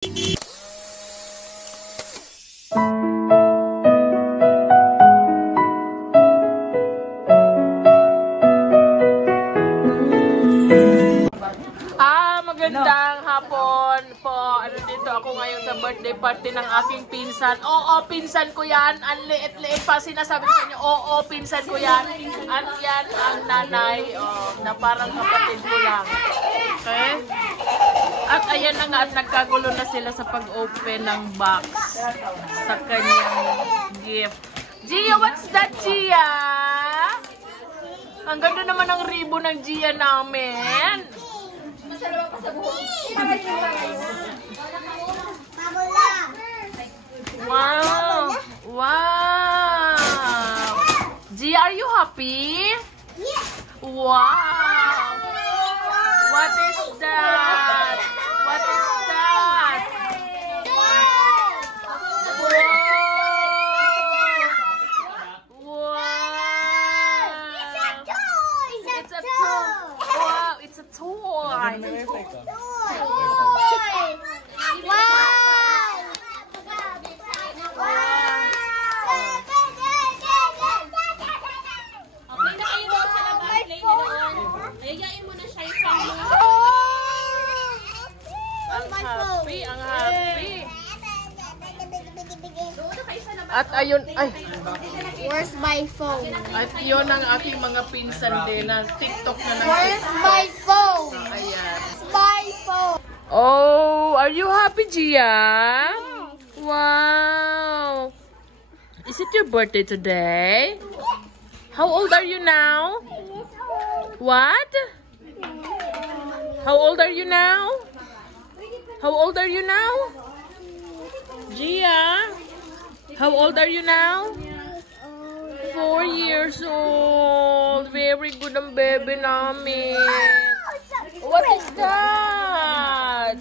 Magandang hapon po. Ano dito ako ngayon sa birthday party ng aking pinsan. Oo, pinsan ko yan. Ang liit-liit pa sinasabi ko niyo. Oo, pinsan ko yan. At yan ang nanay na parang kapatid ko lang. Okay? At ayan na nga at nagkagulo na sila sa pag-open ng box sa kanyang gift. Gia, what's that, Gia? Ang ganda naman ng ribbon ng Gia namin. Wow! Wow! Gia, are you happy? Wow! What is that? What is that? Wow! It's a toy! Wow! It's a toy! Ang happy. At ayun, ay. Where's my phone? At yun ang aking mga pinsan din na TikTok na nang Where's my phone? Ayan. My phone. Oh, are you happy, Gia? Wow. Is it your birthday today? How old are you now? What? How old are you now? How old are you now? Gia? How old are you now? 4 years old. Very good ang baby namin. What is that?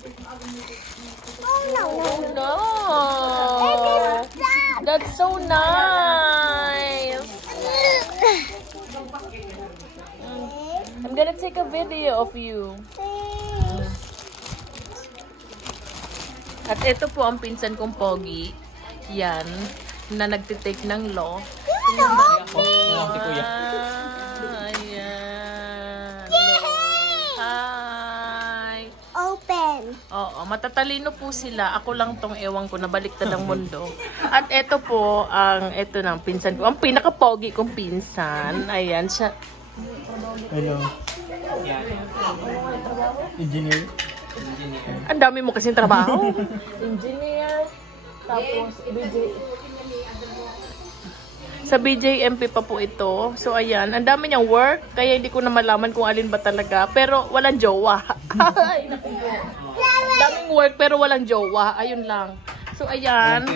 Oh no. That's so nice. I'm gonna take a video of you. At ito po ang pinsan kong Pogi. Yan. Na nagtitake ng law. Ayan. Hi. Open. Oo, matatalino po sila. Ako lang tong ewan ko, nabaliktad ang mundo. At ito po, ito ng pinsan ko. Ang pinaka-pogi kong pinsan. Ayan siya. Hello. Engineer. Ang dami mo kasing trabaho. Engineer. Tapos, sa BJMP pa po ito. So, ayan. Ang dami niyang work. Kaya hindi ko na malaman kung alin ba talaga. Pero, walang jowa. Daming work, pero walang jowa. Ayun lang. So, ayan.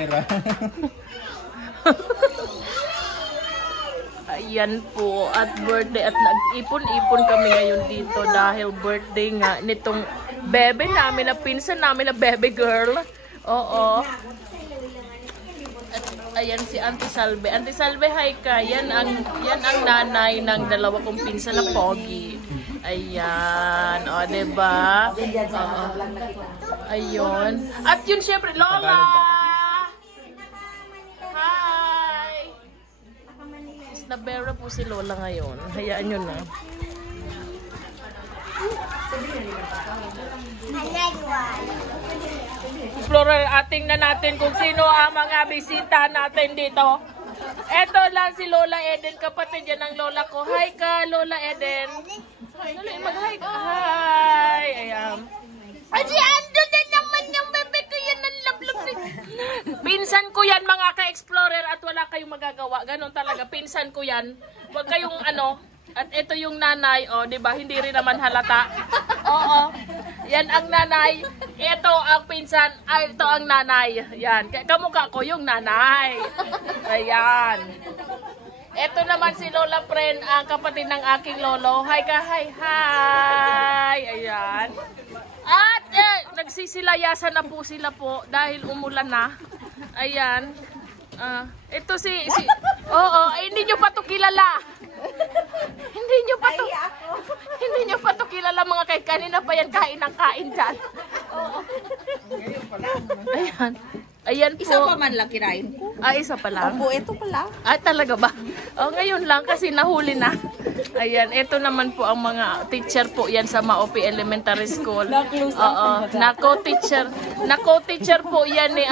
Ayan po. At birthday. At nag-ipon-ipon kami ngayon dito. Dahil birthday nga nitong bebe namin, na pinsan namin, na baby girl. Oo. At ayan si Auntie Salve. Auntie Salve, hi ka. Yan ang nanay ng dalawa kong pinsan na Pogi. Ayan. O, diba? Ayun. At yun, syempre, Lola! Hi! Isnabera po si Lola ngayon. Hayaan nyo na. Explorer, ating na natin kung sino ang mga bisita natin dito. Eto lang si Lola Eden, kapatid yan ng lola ko. Hi ka, Lola Eden. Mag-hi ka. Hi. Ayan. Ay, ando na naman yung bebe ko yan. Ang lablab rin. Pinsan ko yan, mga ka-explorer, at wala kayong magagawa. Ganon talaga. Pinsan ko yan. Huwag kayong At ito yung nanay, di ba? Hindi rin naman halata. Oo. Yan ang nanay. Ito ang pinsan. Ay, ito ang nanay. Yan. Kamukha ko yung nanay. Ayan. Ito naman si Lola Pren, ang kapatid ng aking lolo. Hi ka, hi, hi. Ayan. At nagsisilayasan na po sila po dahil umulan na. Ayan. Ito si oo, hindi nyo pa ito kilala. Hindi nyo pa to. Hindi nyo pa to kilala mga kay kanina pa yan kain ng kain dyan. Oo. Ayan. Ayan po. Isa pa man lang kinain ko. Isa pa lang. Opo, ito pala. Talaga ba? Ngayon lang kasi nahuli na. Ayan, ito naman po ang mga teacher po yan sa Maopi Elementary School. Oo, nako-teacher po yan ni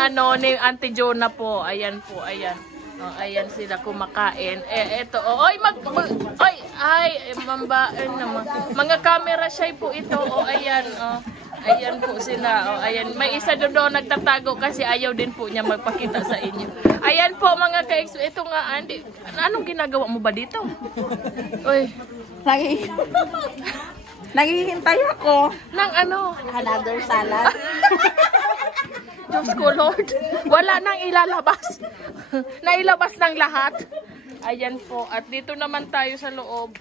Auntie Jonah po. Ayan po, ayan. Ayan sila kumakain. Ito, naman. Mga camera shy po ito. Ayan, ayan po sila. Ayan, may isa doon nagtatago kasi ayaw din po niya magpakita sa inyo. Ayan po mga ka-ex. Ito nga, Andy. Anong ginagawa mo ba dito? Uy. Naghihintay ako. Nang ano? Another salad. Diyos ko, Lord. Wala nang ilalabas. Nailabas ng lahat. Ayan po. At dito naman tayo sa loob.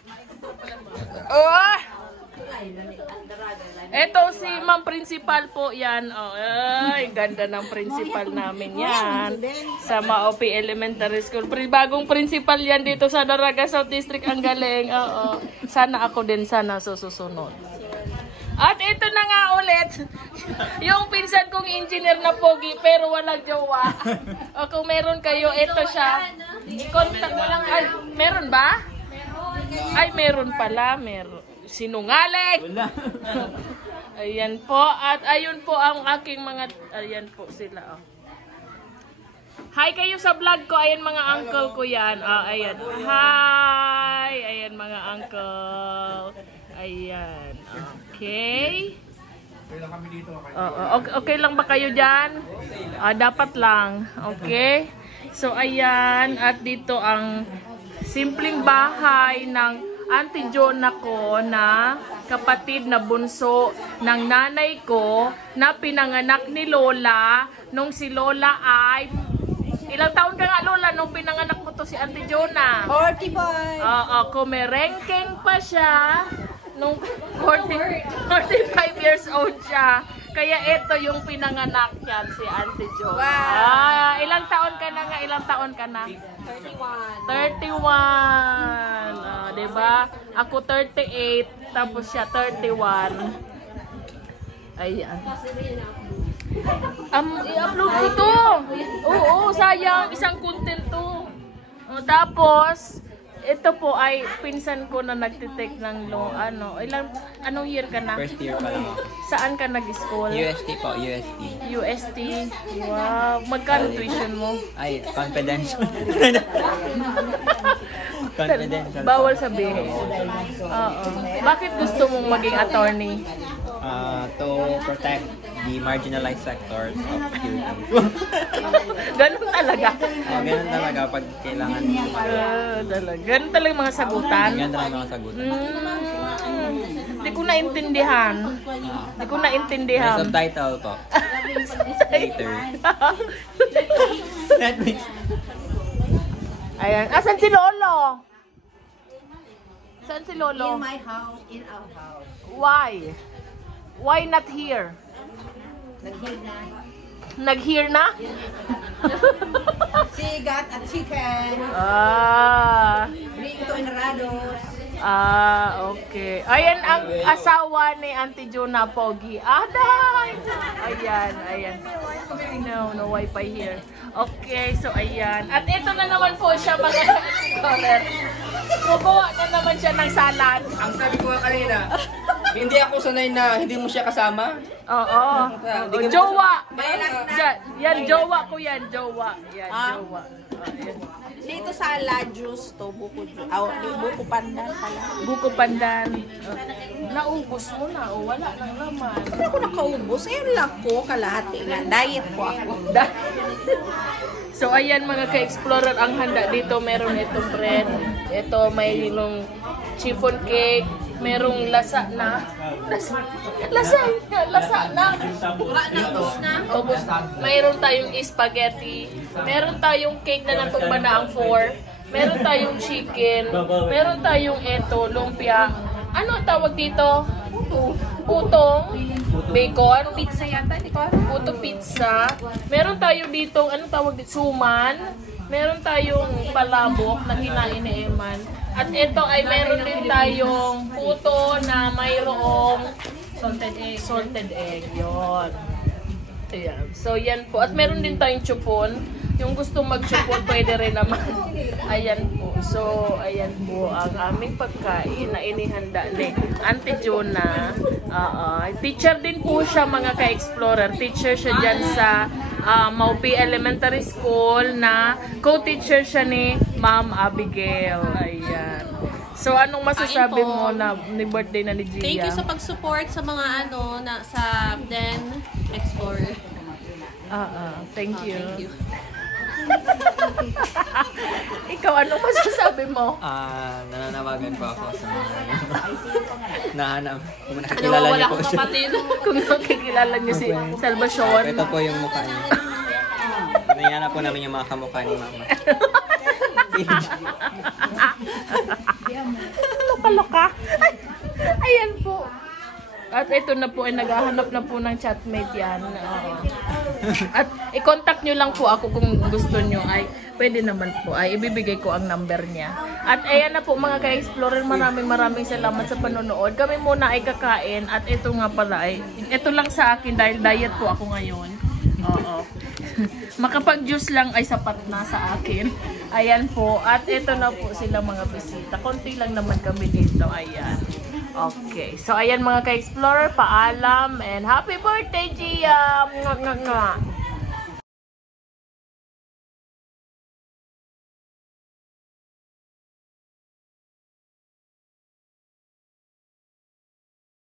Ito si Ma'am Principal po yan. Ay, ganda ng principal namin yan. Sa Maopi Elementary School. Bagong principal yan dito sa Daraga South District. Ang galing. Sana ako din sana susunod. At ito na nga ulit. Yung pinsan kong engineer na pogi pero walang jowa. Kung meron kayo, ito siya. Contact mo lang. Ay, meron ba? Ay, meron pala. Meron. Sinungaling! Ayan po. At ayun po ang aking mga... Ayan po sila. Hi kayo sa vlog ko. Ayan mga uncle ko yan. Ayan. Hi! Ayan mga uncle. Ayan. Okay. Okay lang ba kayo dyan? Dapat lang. Okay. So ayan. At dito ang simpleng bahay ng Auntie Jonah ko na kapatid na bunso ng nanay ko na pinanganak ni Lola nung si Lola ay... Ilang taon ka nga Lola nung pinanganak mo to si Auntie Jonah? 45. Kumerengkeng pa siya nung 45 years old siya. Kaya ito yung pinanganak yan si Auntie Jonah. Wow. Ilang taon ka na nga? Ilang taon ka na? 31. Diba? Ako 38, tapos siya 31. Ayan. I-upload ko to. Oo, sayang. Isang content to. Tapos, ito po ay pinsan ko na nagtitake ng anong year ka na? First year pa lang ako. Saan ka nag-school? UST po, UST. UST. Wow. Magkano tuition mo? Ay, confidential. Confidential. Bawal sabihin. Oo. Bakit gusto mong maging attorney? To protect the marginalized sectors of Philippines. Ganun talaga. Ganun talaga pag kailangan Ganun talaga mga sagutan. Ganun talaga mga sagutan. Hindi ko naintindihan. Hindi ko naintindihan. May subtitle po. Later. Netflix. Ayan. Asan si Lolo? Saan si Lolo? In my house, in our house. Why? Why not here? Nag-here na? She got a chicken. Bring to Enrados. Okay. Ayan ang asawa ni Auntie Jonah Pogi. Aday! Ayan. No wifi here. Okay, so ayan. At ito na naman po siya mga scholar. Gumawa na naman siya ng salad. Ang sabi ko kanina, hindi ako sanay na hindi mo siya kasama. Oo. Jowa. Yan, jowa ko yan. Jowa. Yan, jowa. Ayan. Dito sa juice to, buko pandan pala. Buko pandan. Naubos mo na o wala nang laman. Ano ako nakaubos? Ayun lang ko, kalahati nga. Diet po ako. So ayan mga ka-explorer, ang handa dito, meron itong bread. Ito may yung chiffon cake, merong lasa na. Lasa na. Ubos na. Mayroon tayong spaghetti. Meron tayong cake na natugma na ang 4. Meron tayong chicken. Meron tayong lumpia. Ano tawag dito? Putong. Bacon. Pizza yata, di ko? Puto pizza. Meron tayo dito, ano tawag dito? Suman. Meron tayong palabok na kinain ni Eman. At ito ay meron din tayong puto na mayroong salted egg. Yun. Ayan. So, yan po. At meron din tayong chupon. Yung gustong mag-chupon, pwede rin naman. Ayan po. So, ayan po ang aming pagkain na inihanda ni Auntie Jonah. Teacher din po siya, mga ka-explorer. Teacher siya dyan sa Maupi Elementary School na co-teacher siya ni Ma'am Abigail. Ayan. So, anong masasabi mo na ni birthday na ni Gia? Thank you sa pag-support sa mga sa Den Explorer. Thank you. Thank you. Ikaw, anong masasabi mo? Nananawagan po ako sa mga kung nakikilala niyo po siya. Kung nakikilala niyo si Salvacion. Ito po yung mukha niya. Nangyana po namin yung mga kamukha ni Mama. Loka-loka. Ayan po. At ito na po ay naghahanap na po ng chatmate yan. At i-contact nyo lang po ako kung gusto nyo ay pwede naman po ay ibibigay ko ang number niya. At ayan na po mga ka-explorer, maraming salamat sa panonood. Kami muna ay kakain at ito nga pala ay ito lang sa akin dahil diet po ako ngayon. Oo. Makapag-juice lang ay sapat na sa akin. Ayan po. At ito na po sila mga bisita. Konti lang naman kami dito. Ayan. Okay. So, ayan mga ka-explorer. Paalam. And happy birthday, Gia! Nga.